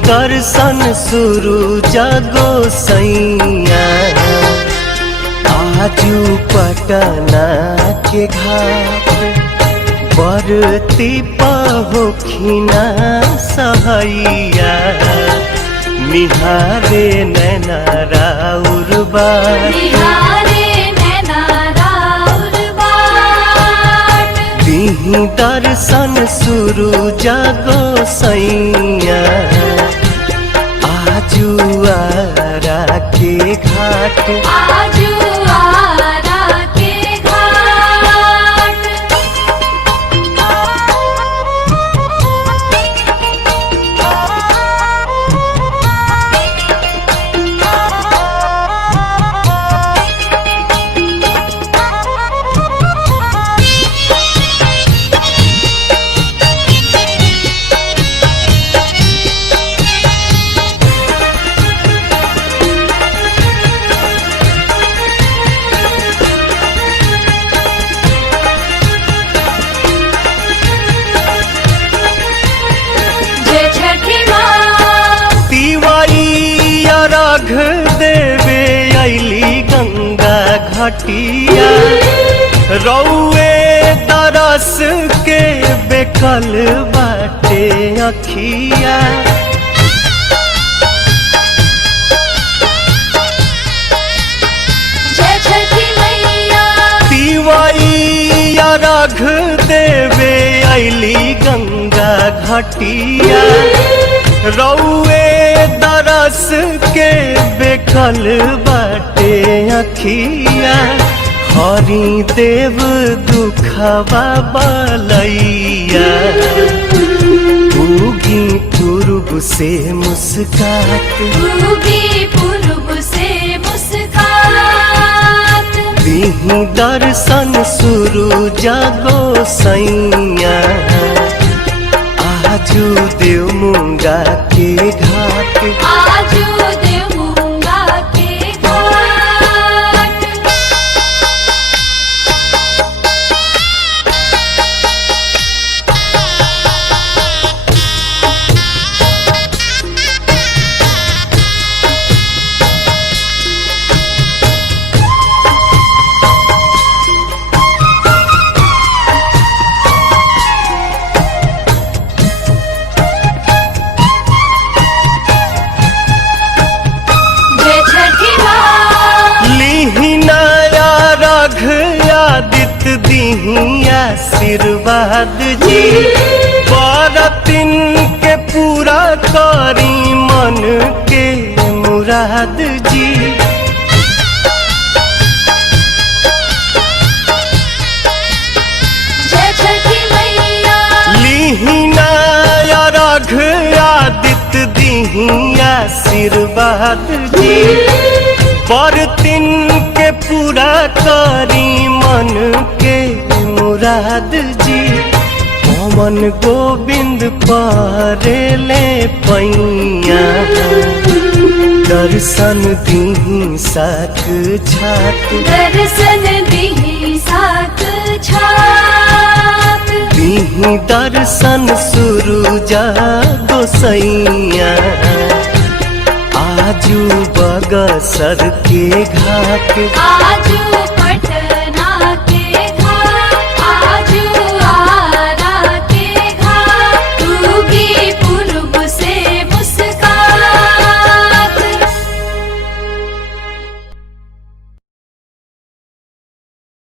दर्शन शुरू जगो सैया आजू पटना के घाट बरती पहोखिना सहैया निहारे नैना राउर बाट दिही दर्शन शुरू जगो सैया आजू आरा के घाट देवे अली गंगा घाटिया रौए तरस के बेकल बाटे अखिया तिवाई अर्घ देवे अली गंगा घाटिया रौए दरस के बेकल बाटे अखिया हरि देव दुखवा बलैया उगी पूर्व से मुस्कात दिही दर्शन शुरू जगो सैया आजू देव मुंगा के घाट दिही आशीर्वाद जी बरतिन के पूरा करी मन के मुराद जी लिहिना अर्घ आदित्य दिही आशीर्वाद जी बरतिन के पूरा करी मन के मुराद जी पवन गोविंद परेले पैया दर्शन दिही साक छात दिही दर्शन शुरू जगो सैया आजू बगसर के घाट